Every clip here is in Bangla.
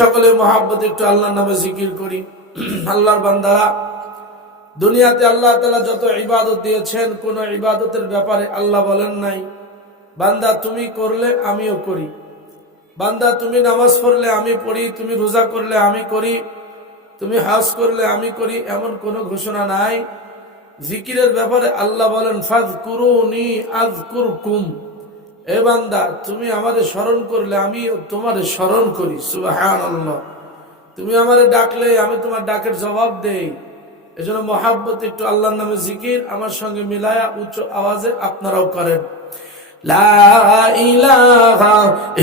সকলে মহাব্বত একটু আল্লাহর নামে জিকির করি। আল্লাহর বান্দারা, দুনিয়াতে আল্লাহ তাআলা যত ইবাদত দিয়েছেন, কোন ইবাদতের ব্যাপারে আল্লাহ বলেন নাই বান্দা তুমি করলে আমিও করি, বান্দা তুমি নামাজ পড়লে আমি পড়ি, তুমি রোজা করলে আমি করি, তুমি হজ করলে আমি করি, এমন কোনো ঘোষণা নাই। জিকিরের ব্যাপারে আল্লাহ বলেন ফাযকুরুনি আযকুরকুম, এ বান্দা তুমি আমারে স্মরণ করলে আমি তোমারে স্মরণ করি। সুবহানাল্লাহ। তুমি আমারে ডাকলে আমি তোমার ডাকের জবাব দেই। এজন্য মহাব্বত একটু আল্লাহর নামে জিকির আমার সঙ্গে মিলায়া উচ্চ আওয়াজে আপনারাও করেন। লা ইলাহা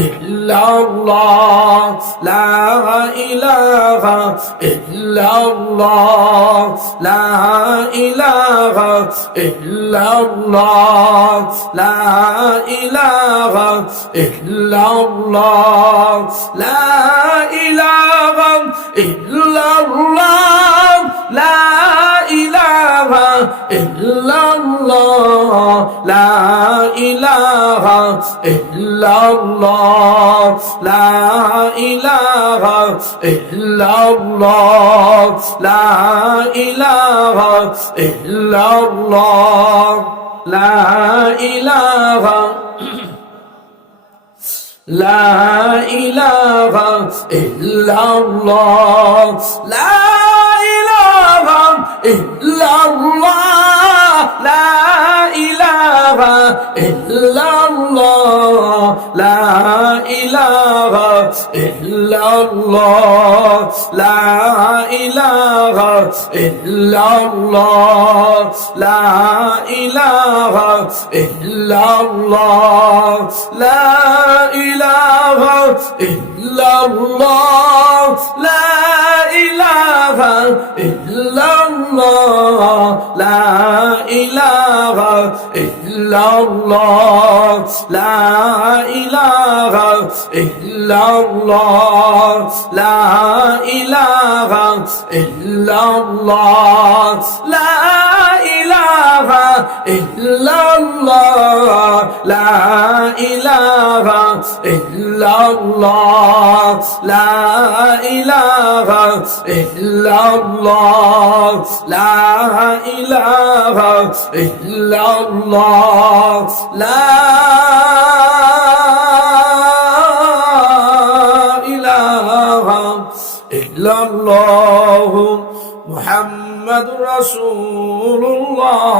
ইল্লাল্লাহ, লা ইলাহা ইল্লাল্লাহ, লা ইলাহা ইল্লাল্লাহ, লা ইলাহা ইল্লাল্লাহ, লা ইলাহা ইল্লাল্লাহ, লা ইলাহা ইল্লাল্লাহ, লা ইলাহা ইল্লাল্লাহ, লা ইলাহা ইল্লাল্লাহ, লা ইলাহা ইল্লাল্লাহ, লা ইলাহা লা ইলাহা ইল্লাল্লাহ, লা ইলাহা ইল্লাল্লাহ, লা ইলাহা ইল্লাল্লাহ, লা ইলাহা ইল্লাল্লাহ, লা ইলাহা ইল্লাল্লাহ, লা ইলাহা ইল্লাল্লাহ, লা ইলাহা ইল্লাল্লাহ, লা ইলাহা ইল্লাল্লাহ, লা ইলাহা ইল্লাল্লাহ, লা ইলাহা ইল্লাল্লাহ, লা ইলাহা ইল্লাল্লাহ, লা ইলাহা ইল্লাল্লাহ, লা ইলাহা ইল্লাল্লাহ, লা ইলাহা ইল্লাল্লাহ, লা ইলাহা ইল্লাল্লাহ, লা ইলাহা ইল্লাল্লাহ মুহাম্মাদুর রাসূলুল্লাহ।